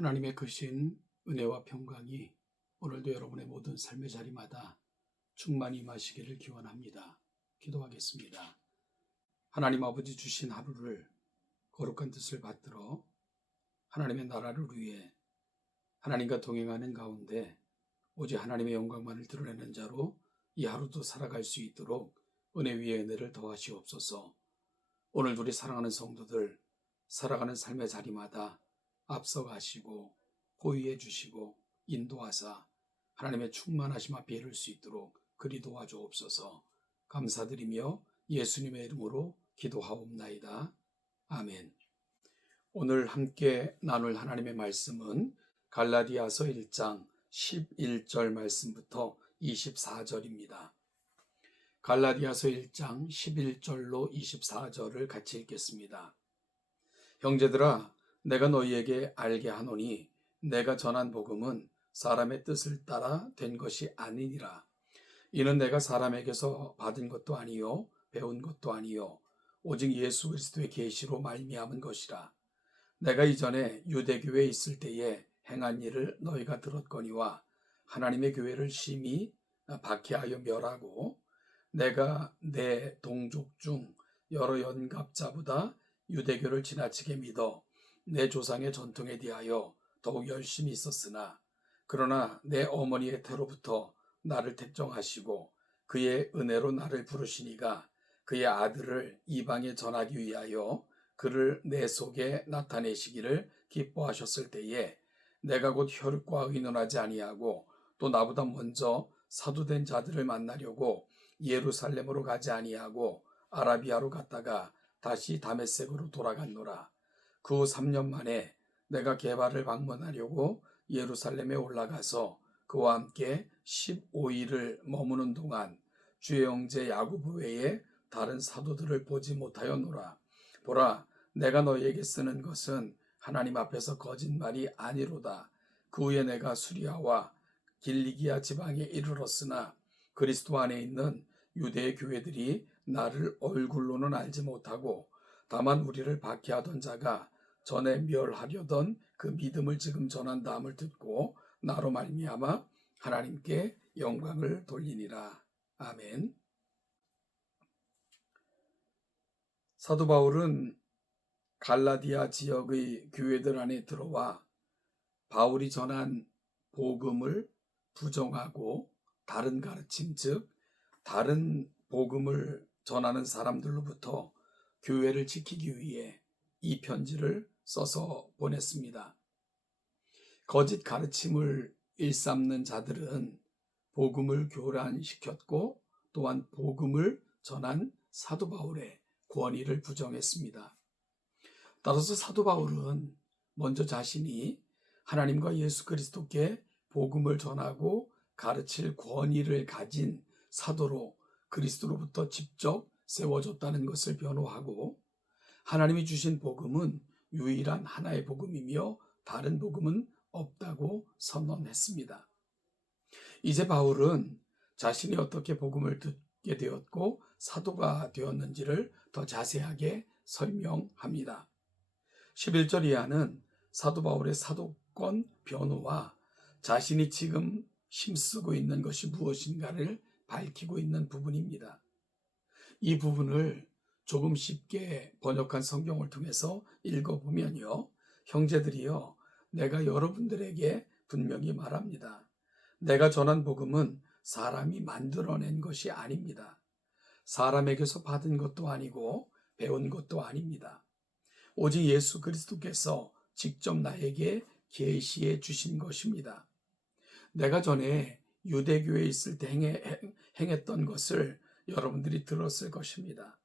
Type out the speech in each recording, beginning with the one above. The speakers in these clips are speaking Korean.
하나님의 크신 은혜와 평강이 오늘도 여러분의 모든 삶의 자리마다 충만히 임하시기를 기원합니다. 기도하겠습니다. 하나님 아버지 주신 하루를 거룩한 뜻을 받들어 하나님의 나라를 위해 하나님과 동행하는 가운데 오직 하나님의 영광만을 드러내는 자로 이 하루도 살아갈 수 있도록 은혜 위에 은혜를 더하시옵소서. 오늘 우리 사랑하는 성도들 살아가는 삶의 자리마다 앞서가시고 호위해 주시고 인도하사 하나님의 충만하심 앞에 이를 수 있도록 그리 도와주옵소서. 감사드리며 예수님의 이름으로 기도하옵나이다. 아멘. 오늘 함께 나눌 하나님의 말씀은 갈라디아서 1장 11절 말씀부터 24절입니다. 갈라디아서 1장 11절로 24절을 같이 읽겠습니다. 형제들아, 내가 너희에게 알게 하노니 내가 전한 복음은 사람의 뜻을 따라 된 것이 아니니라. 이는 내가 사람에게서 받은 것도 아니요 배운 것도 아니요 오직 예수 그리스도의 계시로 말미암은 것이라. 내가 이전에 유대교회에 있을 때에 행한 일을 너희가 들었거니와 하나님의 교회를 심히 박해하여 멸하고 내가 내 동족 중 여러 연갑자보다 유대교를 지나치게 믿어 내 조상의 전통에 대하여 더욱 열심히 있었으나 그러나 내 어머니의 태로부터 나를 택정하시고 그의 은혜로 나를 부르시니가 그의 아들을 이방에 전하기 위하여 그를 내 속에 나타내시기를 기뻐하셨을 때에 내가 곧 혈육과 의논하지 아니하고 또 나보다 먼저 사도된 자들을 만나려고 예루살렘으로 가지 아니하고 아라비아로 갔다가 다시 다메섹으로 돌아갔노라. 그 후 3년 만에 내가 게바를 방문하려고 예루살렘에 올라가서 그와 함께 15일을 머무는 동안 주의 형제 야고보 외에 다른 사도들을 보지 못하였노라. 보라, 내가 너희에게 쓰는 것은 하나님 앞에서 거짓말이 아니로다. 그 후에 내가 수리아와 길리기아 지방에 이르렀으나 그리스도 안에 있는 유대 교회들이 나를 얼굴로는 알지 못하고 다만 우리를 박해하던 자가 전에 멸하려던 그 믿음을 지금 전한다함을 듣고 나로 말미암아 하나님께 영광을 돌리니라. 아멘. 사도 바울은 갈라디아 지역의 교회들 안에 들어와 바울이 전한 복음을 부정하고 다른 가르침, 즉 다른 복음을 전하는 사람들로부터 교회를 지키기 위해 이 편지를 써서 보냈습니다. 거짓 가르침을 일삼는 자들은 복음을 교란시켰고 또한 복음을 전한 사도 바울의 권위를 부정했습니다. 따라서 사도 바울은 먼저 자신이 하나님과 예수 그리스도께 복음을 전하고 가르칠 권위를 가진 사도로 그리스도로부터 직접 세워졌다는 것을 변호하고 하나님이 주신 복음은 유일한 하나의 복음이며 다른 복음은 없다고 선언했습니다. 이제 바울은 자신이 어떻게 복음을 듣게 되었고 사도가 되었는지를 더 자세하게 설명합니다. 11절 이하는 사도 바울의 사도권 변호와 자신이 지금 힘쓰고 있는 것이 무엇인가를 밝히고 있는 부분입니다. 이 부분을 조금 쉽게 번역한 성경을 통해서 읽어보면요. 형제들이여, 내가 여러분들에게 분명히 말합니다. 내가 전한 복음은 사람이 만들어낸 것이 아닙니다. 사람에게서 받은 것도 아니고 배운 것도 아닙니다. 오직 예수 그리스도께서 직접 나에게 계시해 주신 것입니다. 내가 전에 유대교회에 있을 때 행했던 것을 여러분들이 들었을 것입니다.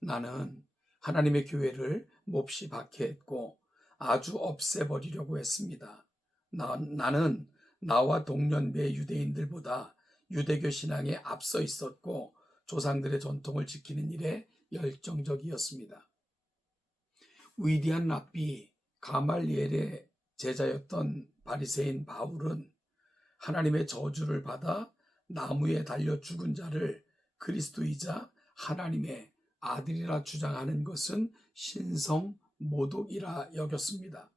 나는 하나님의 교회를 몹시 박해했고 아주 없애버리려고 했습니다. 나는 나와 동년배 유대인들보다 유대교 신앙에 앞서 있었고 조상들의 전통을 지키는 일에 열정적이었습니다. 위대한 랍비 가말리엘의 제자였던 바리새인 바울은 하나님의 저주를 받아 나무에 달려 죽은 자를 그리스도이자 하나님의 아들이라 주장하는 것은 신성 모독이라 여겼습니다.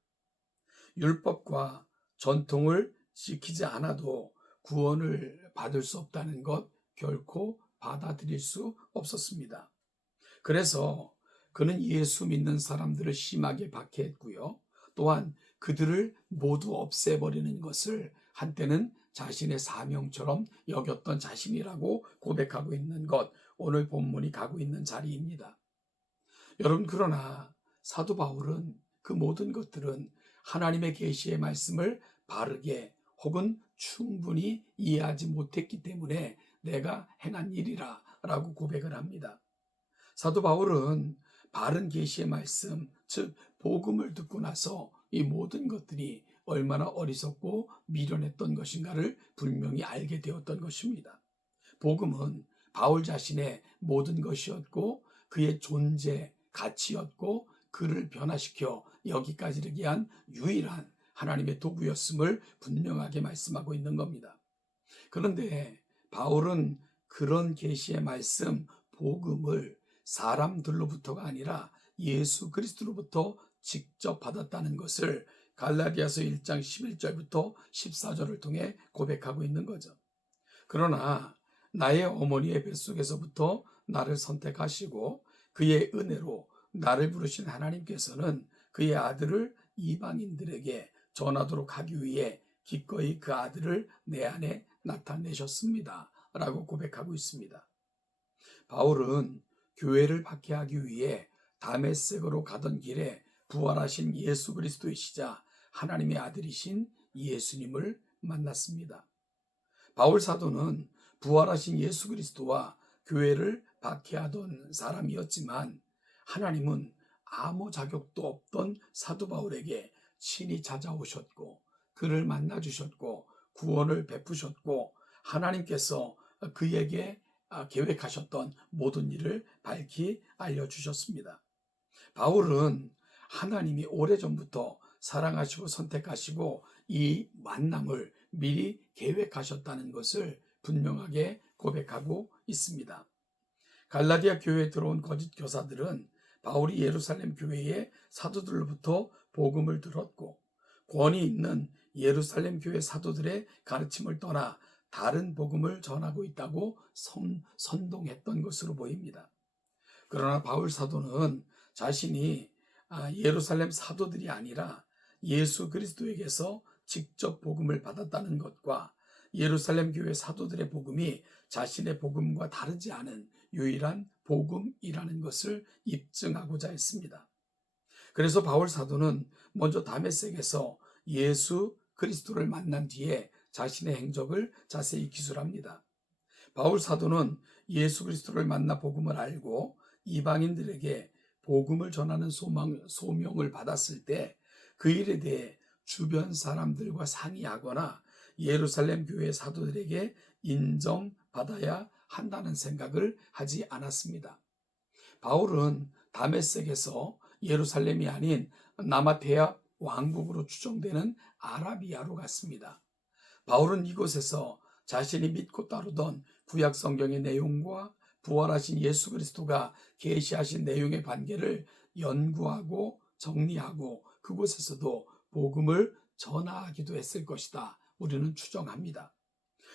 율법과 전통을 지키지 않아도 구원을 받을 수 없다는 것 결코 받아들일 수 없었습니다. 그래서 그는 예수 믿는 사람들을 심하게 박해했고요. 또한 그들을 모두 없애버리는 것을 한때는 자신의 사명처럼 여겼던 자신이라고 고백하고 있는 것, 오늘 본문이 가고 있는 자리입니다. 여러분, 그러나 사도 바울은 그 모든 것들은 하나님의 계시의 말씀을 바르게 혹은 충분히 이해하지 못했기 때문에 내가 행한 일이라 라고 고백을 합니다. 사도 바울은 바른 계시의 말씀, 즉 복음을 듣고 나서 이 모든 것들이 얼마나 어리석고 미련했던 것인가를 분명히 알게 되었던 것입니다. 복음은 바울 자신의 모든 것이었고 그의 존재, 가치였고 그를 변화시켜 여기까지 이르게 한 유일한 하나님의 도구였음을 분명하게 말씀하고 있는 겁니다. 그런데 바울은 그런 계시의 말씀, 복음을 사람들로부터가 아니라 예수 그리스도로부터 직접 받았다는 것을 갈라디아서 1장 11절부터 14절을 통해 고백하고 있는 거죠. 그러나 나의 어머니의 뱃속에서부터 나를 선택하시고 그의 은혜로 나를 부르신 하나님께서는 그의 아들을 이방인들에게 전하도록 하기 위해 기꺼이 그 아들을 내 안에 나타내셨습니다. 라고 고백하고 있습니다. 바울은 교회를 박해하기 위해 다메섹으로 가던 길에 부활하신 예수 그리스도이시자 하나님의 아들이신 예수님을 만났습니다. 바울 사도는 부활하신 예수 그리스도와 교회를 박해하던 사람이었지만 하나님은 아무 자격도 없던 사도 바울에게 친히 찾아오셨고 그를 만나주셨고 구원을 베푸셨고 하나님께서 그에게 계획하셨던 모든 일을 밝히 알려주셨습니다. 바울은 하나님이 오래전부터 사랑하시고 선택하시고 이 만남을 미리 계획하셨다는 것을 분명하게 고백하고 있습니다. 갈라디아 교회에 들어온 거짓 교사들은 바울이 예루살렘 교회의 사도들로부터 복음을 들었고 권위 있는 예루살렘 교회 사도들의 가르침을 떠나 다른 복음을 전하고 있다고 선동했던 것으로 보입니다. 그러나 바울 사도는 자신이 예루살렘 사도들이 아니라 예수 그리스도에게서 직접 복음을 받았다는 것과 예루살렘 교회 사도들의 복음이 자신의 복음과 다르지 않은 유일한 복음이라는 것을 입증하고자 했습니다. 그래서 바울 사도는 먼저 다메섹에서 예수 그리스도를 만난 뒤에 자신의 행적을 자세히 기술합니다. 바울 사도는 예수 그리스도를 만나 복음을 알고 이방인들에게 복음을 전하는 소명을 받았을 때 그 일에 대해 주변 사람들과 상의하거나 예루살렘 교회 사도들에게 인정받아야 한다는 생각을 하지 않았습니다. 바울은 다메섹에서 예루살렘이 아닌 남아대합 왕국으로 추정되는 아라비아로 갔습니다. 바울은 이곳에서 자신이 믿고 따르던 구약 성경의 내용과 부활하신 예수 그리스도가 계시하신 내용의 관계를 연구하고 정리하고 그곳에서도 복음을 전하기도 했을 것이다. 우리는 추정합니다.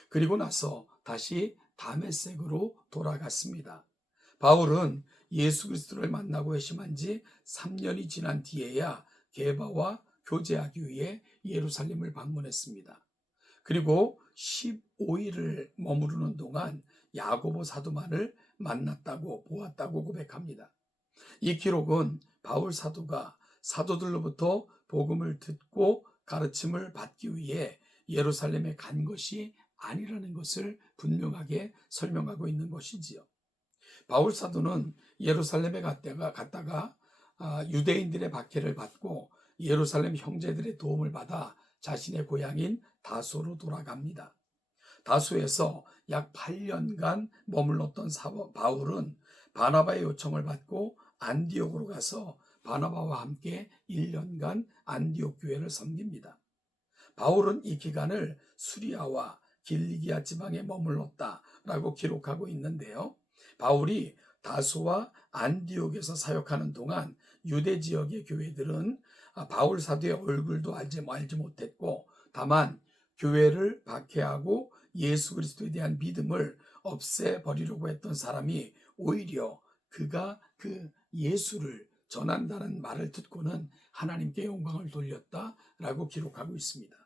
그리고 나서 다시 다메섹으로 돌아갔습니다. 바울은 예수 그리스도를 만나고 회심한 지 3년이 지난 뒤에야 게바와 교제하기 위해 예루살렘을 방문했습니다. 그리고 15일을 머무르는 동안 야고보 사도만을 만났다고 보았다고 고백합니다. 이 기록은 바울 사도가 사도들로부터 복음을 듣고 가르침을 받기 위해 예루살렘에 간 것이 아니라는 것을 분명하게 설명하고 있는 것이지요. 바울 사도는 예루살렘에 갔다가 유대인들의 박해를 받고 예루살렘 형제들의 도움을 받아 자신의 고향인 다소로 돌아갑니다. 다소에서 약 8년간 머물렀던 바울은 바나바의 요청을 받고 안디옥으로 가서 바나바와 함께 1년간 안디옥 교회를 섬깁니다. 바울은 이 기간을 수리아와 길리기아 지방에 머물렀다라고 기록하고 있는데요. 바울이 다소와 안디옥에서 사역하는 동안 유대 지역의 교회들은 바울 사도의 얼굴도 알지 못했고, 다만 교회를 박해하고 예수 그리스도에 대한 믿음을 없애버리려고 했던 사람이 오히려 그가 그 예수를 전한다는 말을 듣고는 하나님께 영광을 돌렸다라고 기록하고 있습니다.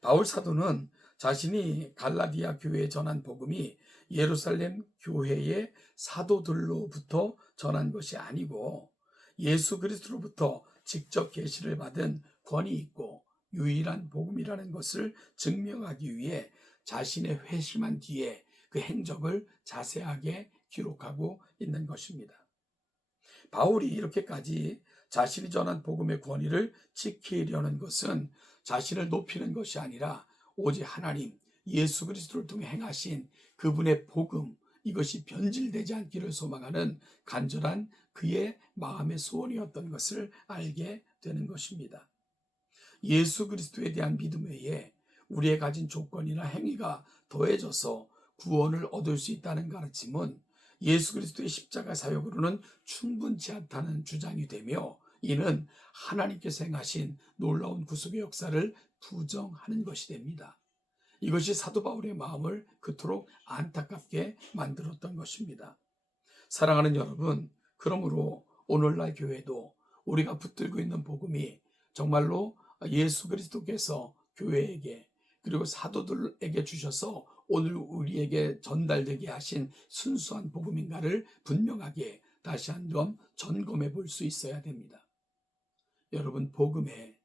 바울 사도는 자신이 갈라디아 교회에 전한 복음이 예루살렘 교회의 사도들로부터 전한 것이 아니고 예수 그리스도로부터 직접 계시를 받은 권위 있고 유일한 복음이라는 것을 증명하기 위해 자신의 회심한 뒤에 그 행적을 자세하게 기록하고 있는 것입니다. 바울이 이렇게까지 자신이 전한 복음의 권위를 지키려는 것은 자신을 높이는 것이 아니라 오직 하나님 예수 그리스도를 통해 행하신 그분의 복음, 이것이 변질되지 않기를 소망하는 간절한 그의 마음의 소원이었던 것을 알게 되는 것입니다. 예수 그리스도에 대한 믿음 외에 우리의 가진 조건이나 행위가 더해져서 구원을 얻을 수 있다는 가르침은 예수 그리스도의 십자가 사역으로는 충분치 않다는 주장이 되며, 이는 하나님께서 행하신 놀라운 구속의 역사를 부정하는 것이 됩니다. 이것이 사도 바울의 마음을 그토록 안타깝게 만들었던 것입니다. 사랑하는 여러분, 그러므로 오늘날 교회도 우리가 붙들고 있는 복음이 정말로 예수 그리스도께서 교회에게 그리고 사도들에게 주셔서 오늘 우리에게 전달되게 하신 순수한 복음인가를 분명하게 다시 한번 점검해 볼 수 있어야 됩니다. 여러분, 복음에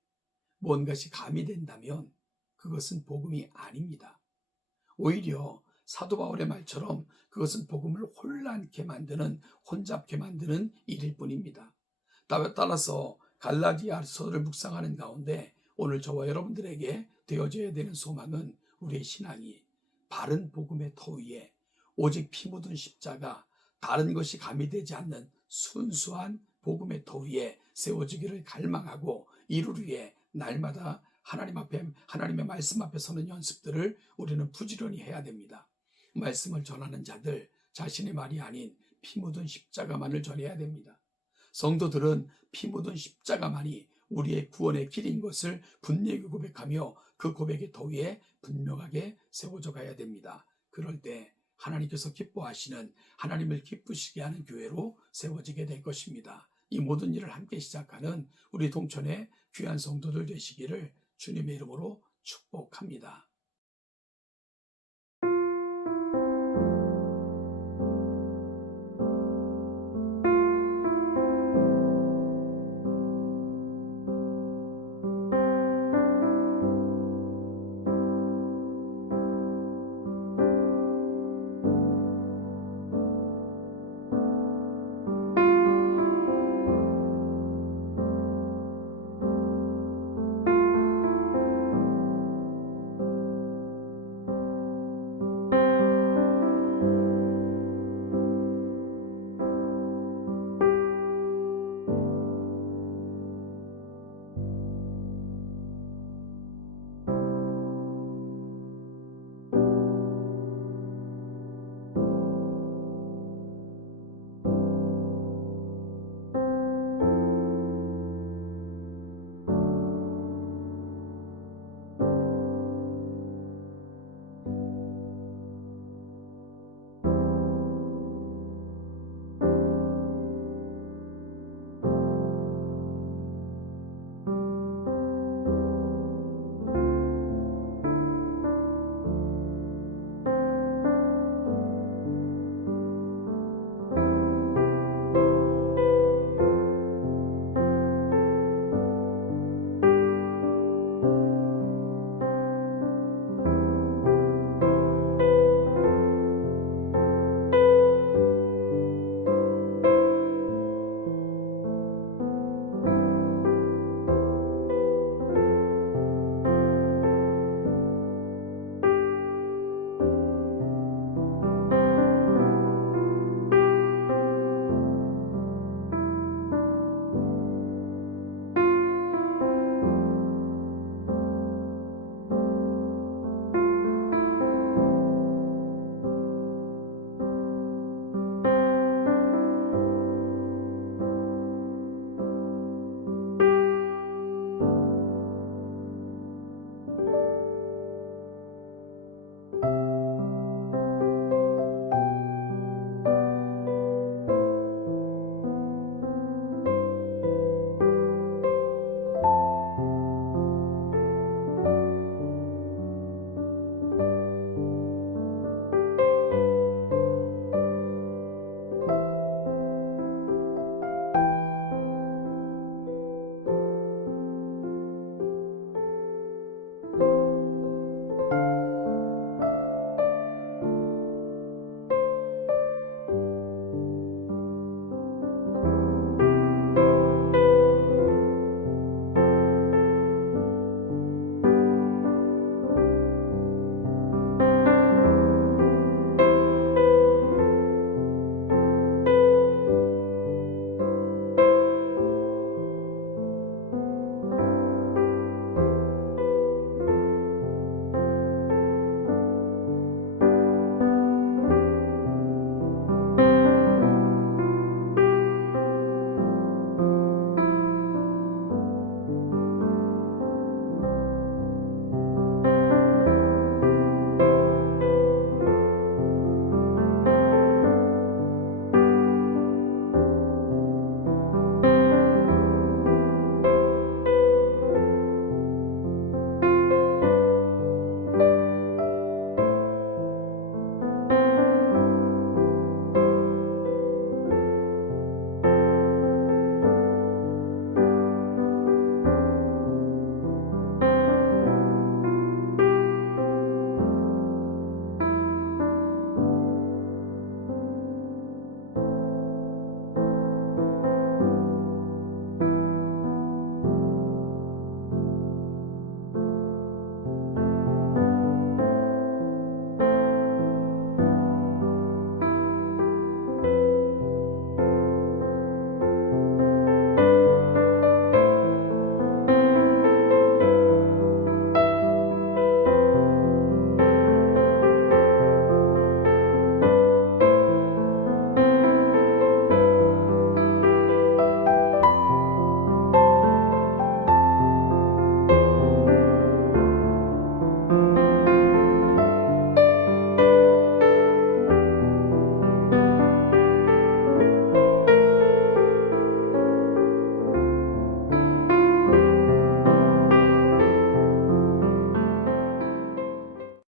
뭔가시 가미된다면 그것은 복음이 아닙니다. 오히려 사도 바울의 말처럼 그것은 복음을 혼란케 만드는, 혼잡게 만드는 일일 뿐입니다. 따라서 갈라디아서를 묵상하는 가운데 오늘 저와 여러분들에게 되어져야 되는 소망은 우리의 신앙이 바른 복음의 터 위에 오직 피 묻은 십자가, 다른 것이 가미되지 않는 순수한 복음의 터 위에 세워지기를 갈망하고 이를 위해 날마다 하나님의 말씀 앞에 서는 연습들을 우리는 부지런히 해야 됩니다. 말씀을 전하는 자들, 자신의 말이 아닌 피 묻은 십자가만을 전해야 됩니다. 성도들은 피 묻은 십자가만이 우리의 구원의 길인 것을 분명히 고백하며 그 고백의 터 위에 분명하게 세워져 가야 됩니다. 그럴 때 하나님께서 기뻐하시는, 하나님을 기쁘시게 하는 교회로 세워지게 될 것입니다. 이 모든 일을 함께 시작하는 우리 동천의 귀한 성도들 되시기를 주님의 이름으로 축복합니다.